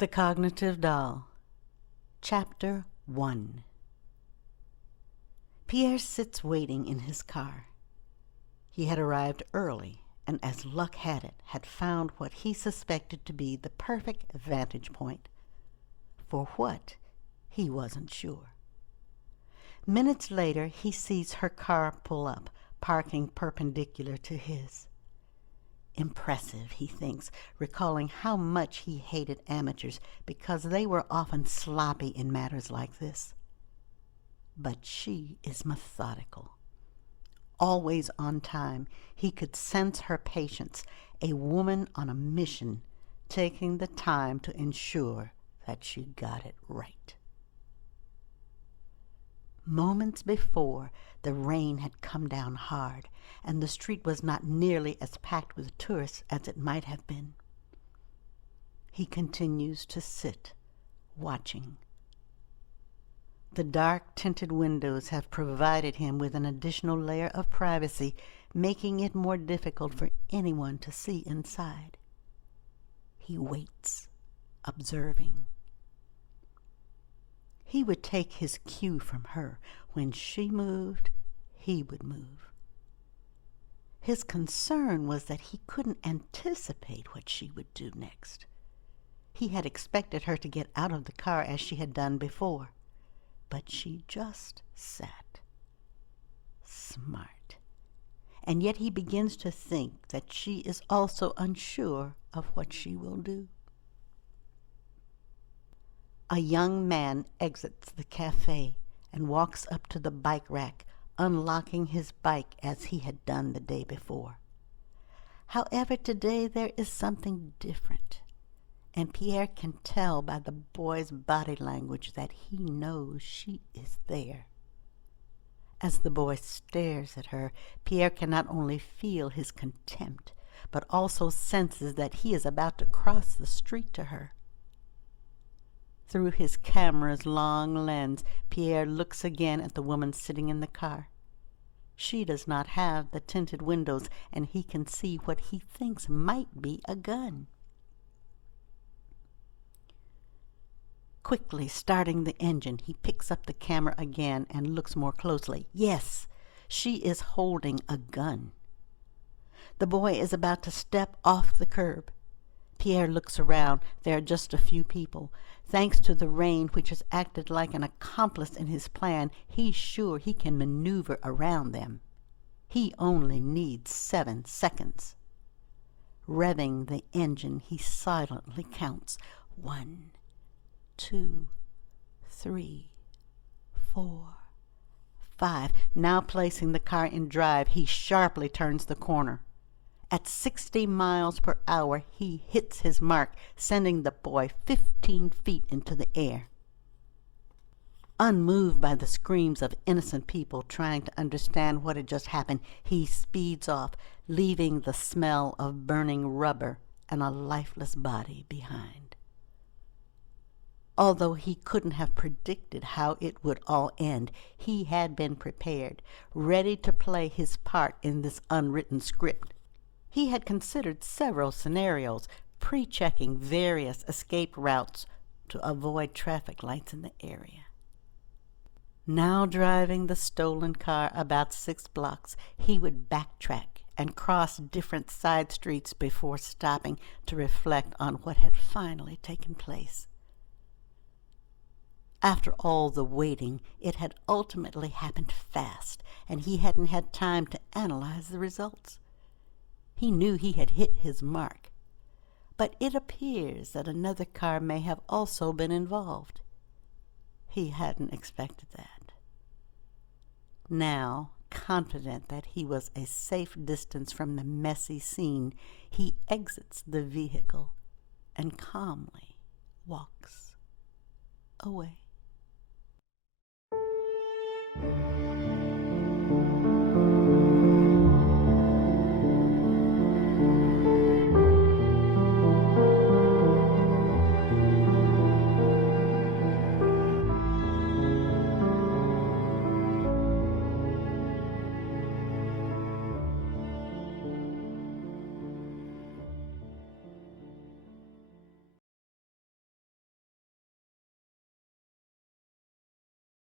The Cognitive Doll. Chapter 1. Pierre sits waiting in his car. He had arrived early, and as luck had it, had found what he suspected to be the perfect vantage point. For what, he wasn't sure. Minutes later, he sees her car pull up, parking perpendicular to his. Impressive, he thinks, recalling how much he hated amateurs because they were often sloppy in matters like this. But she is methodical. Always on time, he could sense her patience, a woman on a mission, taking the time to ensure that she got it right. Moments before, the rain had come down hard, and the street was not nearly as packed with tourists as it might have been. He continues to sit, watching. The dark tinted windows have provided him with an additional layer of privacy, making it more difficult for anyone to see inside. He waits, observing. He would take his cue from her. When she moved, he would move. His concern was that he couldn't anticipate what she would do next. He had expected her to get out of the car as she had done before, but she just sat. Smart. And yet he begins to think that she is also unsure of what she will do. A young man exits the cafe and walks up to the bike rack, unlocking his bike as he had done the day before. However, today there is something different, and Pierre can tell by the boy's body language that he knows she is there. As the boy stares at her, Pierre can not only feel his contempt, but also senses that he is about to cross the street to her. Through his camera's long lens, Pierre looks again at the woman sitting in the car. She does not have the tinted windows, and he can see what he thinks might be a gun. Quickly starting the engine, he picks up the camera again and looks more closely. Yes, she is holding a gun. The boy is about to step off the curb. Pierre looks around. There are just a few people. Thanks to the rain, which has acted like an accomplice in his plan, he's sure he can maneuver around them. He only needs 7 seconds. Revving the engine, he silently counts 1, 2, 3, 4, 5. Now placing the car in drive, he sharply turns the corner. At 60 miles per hour, he hits his mark, sending the boy 15 feet into the air. Unmoved by the screams of innocent people trying to understand what had just happened, he speeds off, leaving the smell of burning rubber and a lifeless body behind. Although he couldn't have predicted how it would all end, he had been prepared, ready to play his part in this unwritten script. He had considered several scenarios, pre-checking various escape routes to avoid traffic lights in the area. Now driving the stolen car about 6 blocks, he would backtrack and cross different side streets before stopping to reflect on what had finally taken place. After all the waiting, it had ultimately happened fast, and he hadn't had time to analyze the results. He knew he had hit his mark, but it appears that another car may have also been involved. He hadn't expected that. Now, confident that he was a safe distance from the messy scene, he exits the vehicle and calmly walks away.